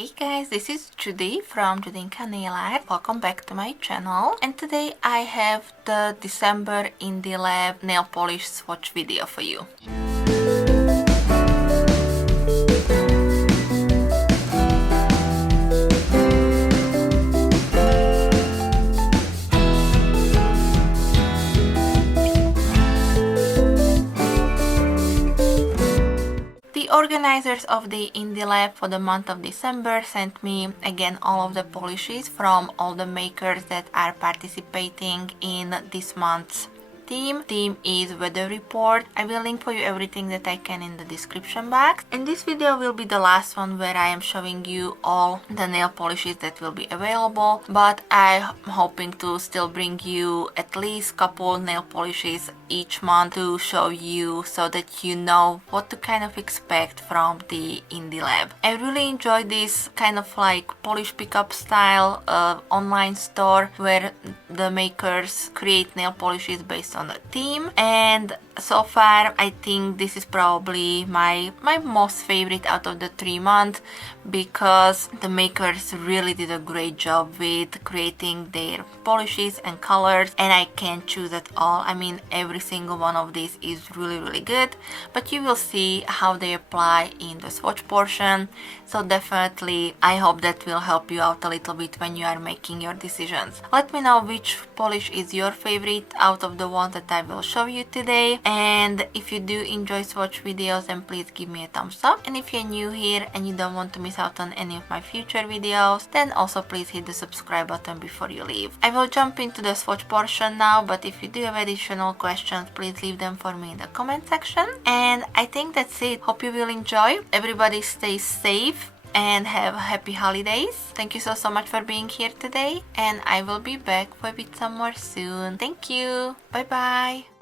Hey guys, this is Judy from Judita Nail Art. Welcome back to my channel. And today I have the December Indie Lab nail polish swatch video for you. The organizers of the Indie Lab for the month of December sent me again all of the polishes from all the makers that are participating in this month's theme. Theme is weather report. I will link for you everything that I can in the description box. And this video will be the last one where I am showing you all the nail polishes that will be available, but I'm hoping to still bring you at least couple nail polishes each month to show you so that you know what to kind of expect from the Indie Lab. I really enjoy this kind of like polish pickup style online store where the makers create nail polishes based on the theme, and so far I think this is probably my most favorite out of the 3 months because the makers really did a great job with creating their polishes and colors, and I can't choose at all. I mean, every single one of these is really good, but you will see how they apply in the swatch portion, so definitely I hope that will help you out a little bit when you are making your decisions. Let me know which polish is your favorite out of the ones that I will show you today, and if you do enjoy swatch videos, then please give me a thumbs up, and if you're new here and you don't want to miss out on any of my future videos, then also please hit the subscribe button before you leave. I will jump into the swatch portion now, but if you do have additional questions, please leave them for me in the comment section. And I think that's it. Hope you will enjoy. Everybody stay safe and have happy holidays. Thank you so much for being here today, and I will be back with some more soon. Thank you. Bye bye.